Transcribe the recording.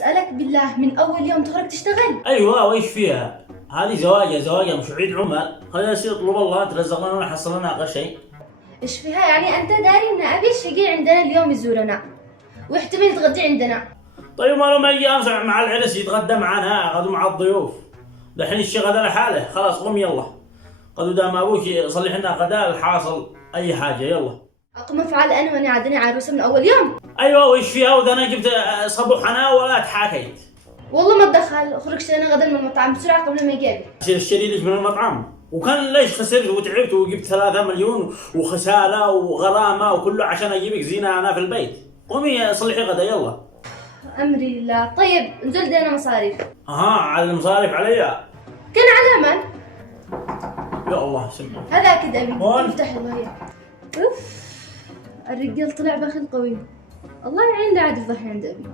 أسألك بالله، من أول يوم تخرج تشتغل؟ ايوه، وايش فيها؟ هذه زواجه مش عيد عمر. خلينا يصير طلب الله ترزق لنا ونحصل لنا اقل شيء. إيش فيها يعني؟ أنت داري إن أبي الشقي عندنا اليوم يزورنا ويحتمل يتغدى عندنا. طيب ما لو ما يجي امسح مع العرس يتغدى معنا، غدو مع الضيوف. دحين الشيخ هذا لحاله، خلاص قم يلا. قالوا دام ابوك يصلح لنا غداء الحاصل اي حاجه يلا. أقوم أفعل أنا وأنا عادني عروسة من أول يوم؟ ايوه وش فيها؟ واذا انا جبت صبوح انا ولا تحاكيت. والله ما تدخل، خرجت أنا غدا من المطعم بسرعة قبل ما يجي أبي. اصير اشتري لك من المطعم؟ وكان ليش خسرت وتعبت وجبت 3 مليون وخساره وغرامه وكله عشان اجيبك زينه انا في البيت؟ قومي صلحي غدا يلا. أمري لله. طيب نزل دينا مصاريف. على المصاريف عليا. كان على من؟ يا الله سمع. هذا كده أبي. هون. افتح الله يا. أوف، الرجال طلع بخيل قوي. الله يعين لا عاد يفضح عند أبي.